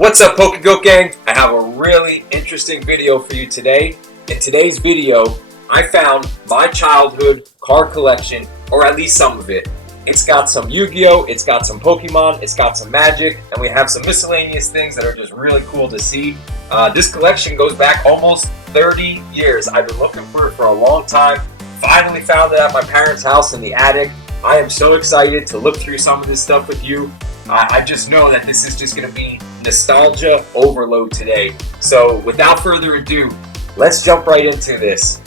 What's up, Pokegoat Gang? I have a really interesting video for you today. In today's video, I found my childhood card collection, or at least some of it. It's got some Yu-Gi-Oh!, it's got some Pokemon, it's got some Magic, and we have some miscellaneous things that are just really cool to see. This collection goes back almost 30 years. I've been looking for it for a long time. Finally found it at my parents' house in the attic. I am so excited to look through some of this stuff with you. I just know that this is just going to be nostalgia overload today. So without further ado, let's jump right into this.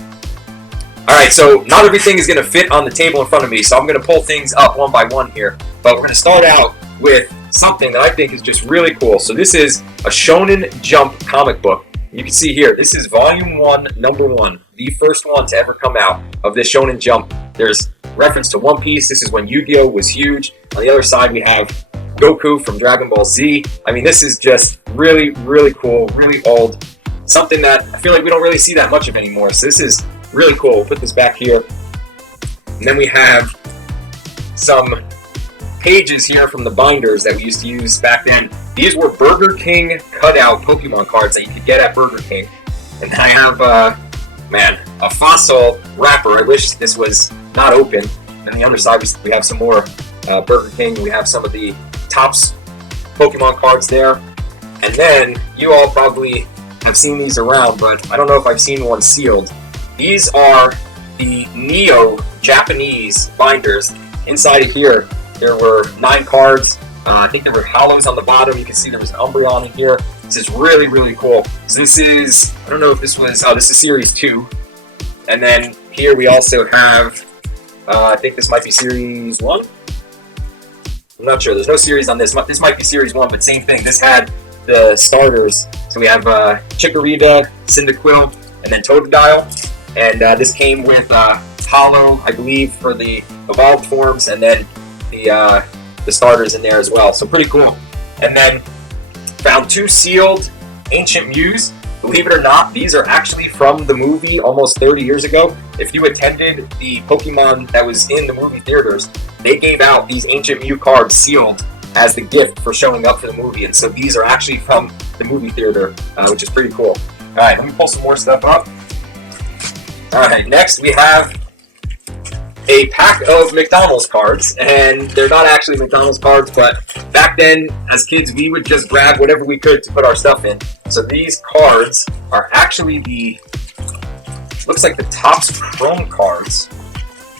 Alright, so not everything is going to fit on the table in front of me, so I'm going to pull things up one by one here. But we're going to start out with something that I think is just really cool. So this is a Shonen Jump comic book. You can see here, this is Volume 1, Number 1, the first one to ever come out of this Shonen Jump. There's reference to One Piece. This is when Yu-Gi-Oh! Was huge. On the other side, we have Goku from Dragon Ball Z. I mean, this is just really, really cool, really old. Something that I feel like we don't really see that much of anymore. So this is really cool. We'll put this back here. And then we have some pages here from the binders that we used to use back then. These were Burger King cutout Pokemon cards that you could get at Burger King. And I have, a fossil wrapper. I wish this was not open. And on the other side, we have some more Burger King. We have some of the Topps Pokemon cards there. And then, you all probably have seen these around, but I don't know if I've seen one sealed. These are the Neo Japanese binders. Inside of here, there were 9 cards. I think there were hollows on the bottom. You can see there was an Umbreon in here. This is really, really cool. So this is, I don't know if this was, this is Series 2. And then here we also have, I think this might be Series 1. I'm not sure. There's no series on this. This might be Series 1, but same thing. This had the starters. So we have Chikorita, Cyndaquil, and then Totodile. And this came with Hollow, I believe, for the evolved forms, and then the starters in there as well. So pretty cool. And then found 2 sealed Ancient Mews. Believe it or not, these are actually from the movie almost 30 years ago. If you attended the Pokemon that was in the movie theaters, they gave out these Ancient Mew cards sealed as the gift for showing up for the movie. And so these are actually from the movie theater, which is pretty cool. Alright, let me pull some more stuff up. Alright, next we have a pack of McDonald's cards, and they're not actually McDonald's cards, but back then, as kids, we would just grab whatever we could to put our stuff in. So these cards are actually looks like the Topps Chrome cards.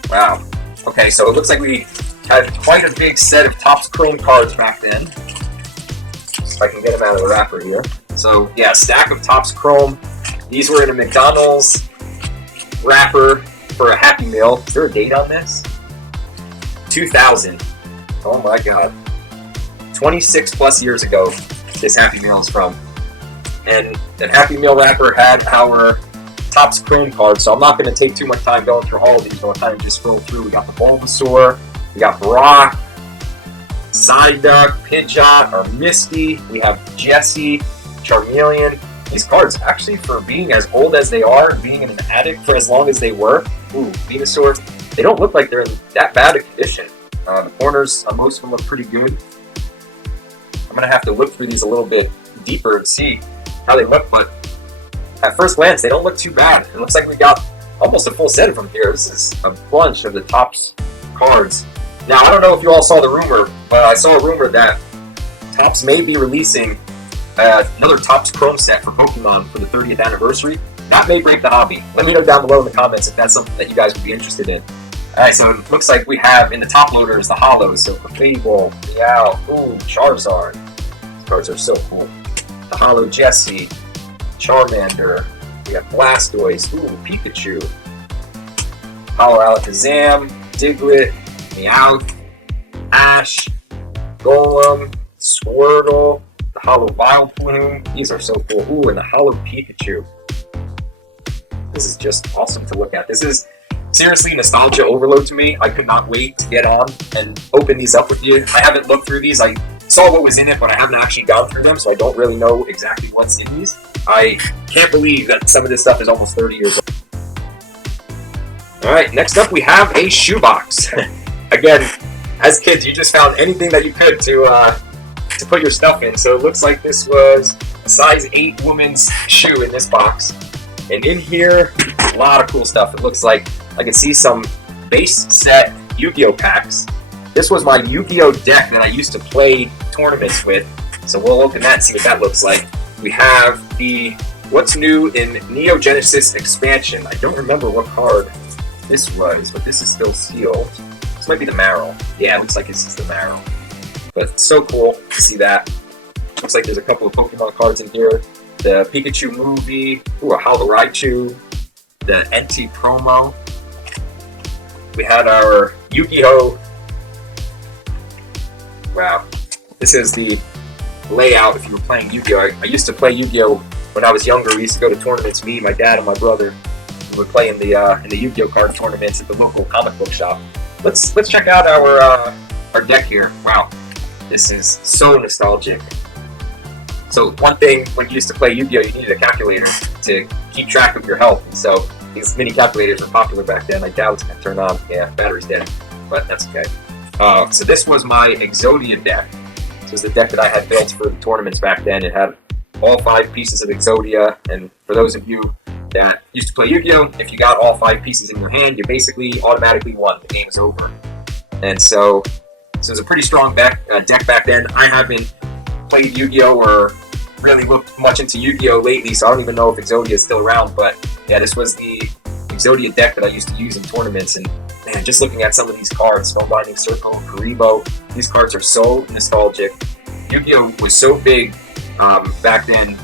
Wow. Okay, so it looks like we had quite a big set of Topps Chrome cards back then. If I can get them out of the wrapper here. So yeah, stack of Topps Chrome. These were in a McDonald's wrapper for a Happy Meal. Is there a date on this? 2000. Oh my god. 26 plus years ago, this Happy Meal is from. And that Happy Meal wrapper had our Topps Chrome cards, so I'm not going to take too much time going through all of these. I'll kind of just scroll through. We got the Bulbasaur, we got Brock, Psyduck, Pidgeot, or Misty, we have Jessie, Charmeleon. These cards, actually, for being as old as they are, being in an attic for as long as they were, Venusaur, they don't look like they're in that bad a condition. The corners on most of them look pretty good. I'm going to have to look through these a little bit deeper and see how they look, but at first glance, they don't look too bad. It looks like we got almost a full set of them here. This is a bunch of the Topps cards. Now, I don't know if you all saw the rumor, but I saw a rumor that Topps may be releasing another Topps Chrome set for Pokemon for the 30th anniversary. That may break the hobby. Let me know down below in the comments if that's something that you guys would be interested in. Alright, so it looks like we have in the top loaders the hollows. So Fable, Meow, Charizard. These cards are so cool. The hollow Jessie, Charmander, we have Blastoise, Pikachu, hollow Alakazam, Diglett, Meowth, Ash, Golem, Squirtle, the hollow Vileplume. These are so cool. And the hollow Pikachu. This is just awesome to look at. This is seriously nostalgia overload to me. I could not wait to get on and open these up with you. I haven't looked through these. I saw what was in it, but I haven't actually gone through them, so I don't really know exactly what's in these. I can't believe that some of this stuff is almost 30 years old. Alright, next up we have a shoebox. Again, as kids, you just found anything that you could to to put your stuff in. So it looks like this was a size 8 woman's shoe in this box. And in here, a lot of cool stuff. It looks like I can see some base set Yu-Gi-Oh packs. This was my Yu-Gi-Oh deck that I used to play tournaments with. So we'll open that and see what that looks like. We have the What's New in Neo Genesis expansion. I don't remember what card this was, but this is still sealed. This might be the Marrow. Yeah, it looks like this is the Marrow. But so cool to see that. Looks like there's a couple of Pokemon cards in here. The Pikachu movie. Ooh, a Holo Raichu. The NT promo. We had our Yu-Gi-Oh! Wow. This is the layout if you were playing Yu-Gi-Oh! I used to play Yu-Gi-Oh! When I was younger. We used to go to tournaments, me, my dad, and my brother. We would play in the Yu-Gi-Oh! Card tournaments at the local comic book shop. Let's check out our deck here. Wow. This is so nostalgic. So one thing when you used to play Yu-Gi-Oh! You needed a calculator to keep track of your health. And so these mini calculators were popular back then. I doubt it's going to turn on. Yeah, battery's dead. But that's okay. So this was my Exodia deck. This was the deck that I had built for the tournaments back then. It had all 5 pieces of Exodia. And for those of you that used to play Yu-Gi-Oh! If you got all 5 pieces in your hand, you basically automatically won. The game is over. And so it was a pretty strong deck back then. I haven't played Yu-Gi-Oh! Or really looked much into Yu-Gi-Oh! Lately, so I don't even know if Exodia is still around. But yeah, this was the Exodia deck that I used to use in tournaments. And man, just looking at some of these cards, Spellbinding Circle, Karibo, these cards are so nostalgic. Yu-Gi-Oh! Was so big back then.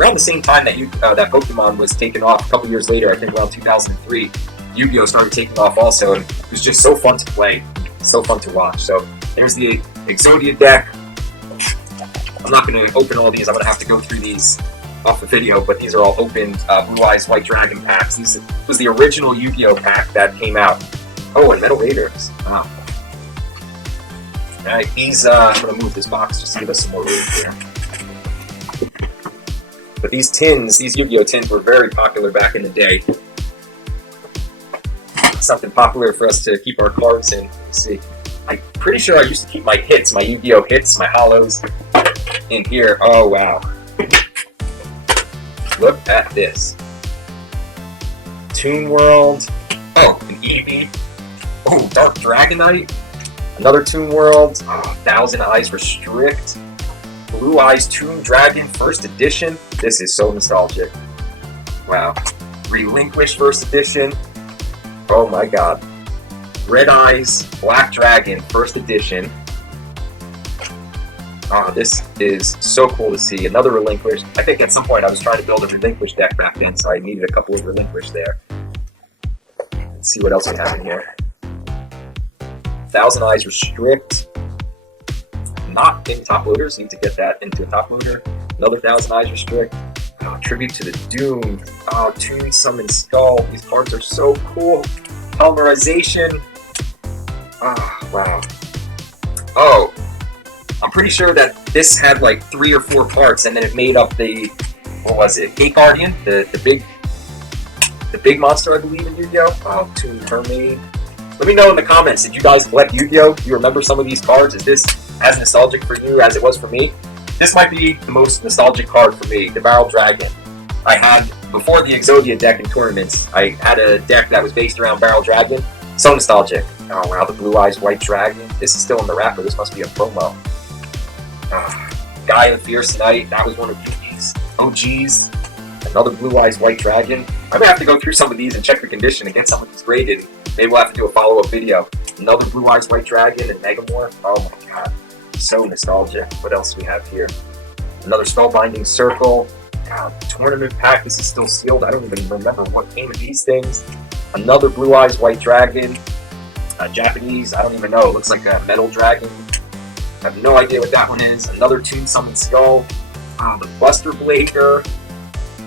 Around the same time that that Pokemon was taken off, a couple years later, I think around 2003, Yu-Gi-Oh! Started taking off also, and it was just so fun to play, so fun to watch. So there's the Exodia deck. I'm not going to open all these. I'm going to have to go through these off the video, but these are all opened Blue Eyes White Dragon packs. This was the original Yu-Gi-Oh! Pack that came out. Oh, and Metal Raiders. Wow. Alright, these, I'm going to move this box just to give us some more room here. But these tins, these Yu-Gi-Oh! Tins were very popular back in the day. Something popular for us to keep our cards in. Let's see. I'm pretty sure I used to keep my hits, my Yu-Gi-Oh! Hits, my holos in here. Oh, wow. Look at this. Toon World. Oh, an Eevee. Oh, Dark Dragonite. Another Toon World. Oh, Thousand Eyes Restrict. Blue Eyes Toon Dragon First Edition. This is so nostalgic. Wow. Relinquish First Edition. Oh my god. Red Eyes Black Dragon First Edition. Oh, this is so cool to see. Another Relinquish. I think at some point I was trying to build a Relinquish deck back then, so I needed a couple of Relinquish there. Let's see what else we have in here. Thousand Eyes Restrict. Not in top loaders, need to get that into a top loader. Another Thousand Eyes Restrict. Oh, Tribute to the Doom. Oh, Toon Summon Skull. These cards are so cool. Polymerization. Oh, wow. Oh, I'm pretty sure that this had like 3 or 4 parts, and then it made up the, what was it? Gate Guardian, the big monster, I believe, in Yu-Gi-Oh! Oh, Toon Mermaid. Let me know in the comments, did you guys collect Yu-Gi-Oh? Do you remember some of these cards? Is this as nostalgic for you as it was for me? This might be the most nostalgic card for me, the Barrel Dragon. I had, before the Exodia deck in tournaments, I had a deck that was based around Barrel Dragon. So nostalgic. Oh wow, the Blue Eyes White Dragon. This is still in the wrapper, this must be a promo. Guy of the Fierce Knight, that was one of Yuki's OGs. Another Blue Eyes White Dragon. I'm gonna have to go through some of these and check the condition and get some of these graded. Maybe we'll have to do a follow-up video. Another Blue Eyes White Dragon and Megamorph. Oh my god. So nostalgic. What else do we have here? Another Spellbinding Circle. God, tournament pack. This is still sealed. I don't even remember what came of these things. Another Blue Eyes White Dragon. Japanese. I don't even know. It looks like a Metal Dragon. I have no idea what that one is. Another Toon Summon Skull. The Buster Blaker.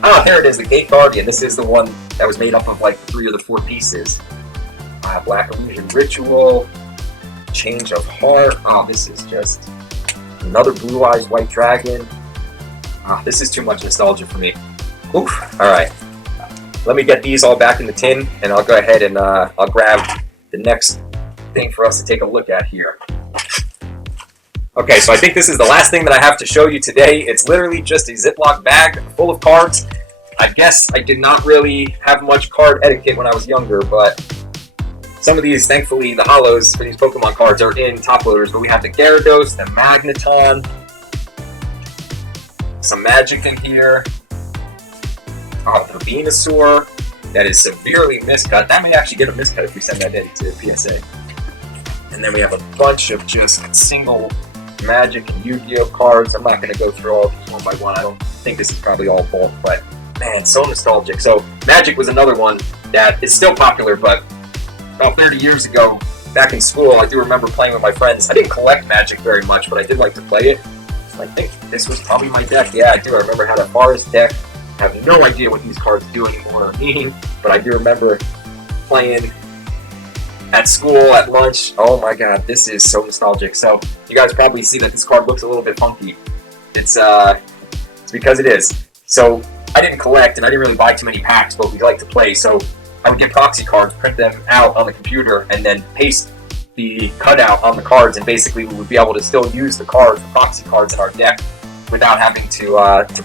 Ah, there it is. The Gate Guardian. This is the one that was made up of like 3 or 4 pieces. Black Illusion Ritual. Change of Heart. Oh, this is just another Blue Eyes White Dragon. This is too much nostalgia for me. Oof. Alright. Let me get these all back in the tin, and I'll go ahead and I'll grab the next thing for us to take a look at here. Okay, so I think this is the last thing that I have to show you today. It's literally just a Ziploc bag full of cards. I guess I did not really have much card etiquette when I was younger, but some of these, thankfully, the hollows for these Pokemon cards are in top loaders. But we have the Gyarados, the Magneton, some Magic in here, the Venusaur that is severely miscut. That may actually get a miscut if we send that in to PSA. And then we have a bunch of just single Magic and Yu-Gi-Oh cards. I'm not going to go through all of these one by one. I don't think this is probably all bulk, but man, so nostalgic. So Magic was another one that is still popular, but about 30 years ago, back in school, I do remember playing with my friends. I didn't collect Magic very much, but I did like to play it. I think this was probably my deck. Yeah, I do. I remember how the Forest deck. I have no idea what these cards do anymore or mean, but I do remember playing at school, at lunch. Oh my god, this is so nostalgic. So you guys probably see that this card looks a little bit funky. It's because it is. So I didn't collect and I didn't really buy too many packs, but we like to play. So I would get proxy cards, print them out on the computer, and then paste the cutout on the cards, and basically we would be able to still use the cards, the proxy cards in our deck, without having to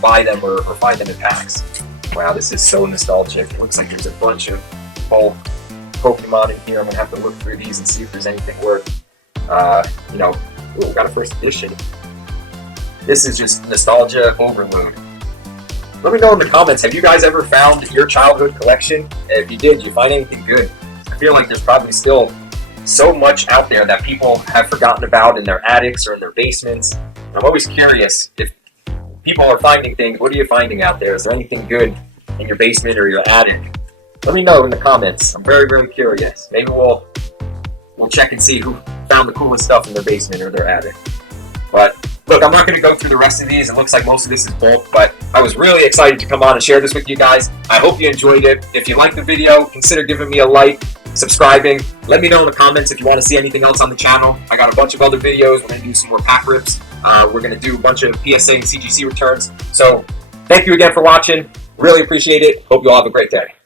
buy them or find them in packs. Wow, this is so nostalgic. It looks like there's a bunch of bulk Pokemon in here. I'm gonna have to look through these and see if there's anything worth, ooh, we got a first edition. This is just nostalgia overload. Let me know in the comments, have you guys ever found your childhood collection? If you did you find anything good? I feel like there's probably still so much out there that people have forgotten about in their attics or in their basements. I'm always curious, if people are finding things, what are you finding out there? Is there anything good in your basement or your attic? Let me know in the comments. I'm very, very curious. Maybe we'll check and see who found the coolest stuff in their basement or their attic. But look, I'm not going to go through the rest of these. It looks like most of this is bulk, but I was really excited to come on and share this with you guys. I hope you enjoyed it. If you liked the video, consider giving me a like, subscribing. Let me know in the comments if you want to see anything else on the channel. I got a bunch of other videos. We're going to do some more pack rips. We're going to do a bunch of PSA and CGC returns. So thank you again for watching. Really appreciate it. Hope you all have a great day.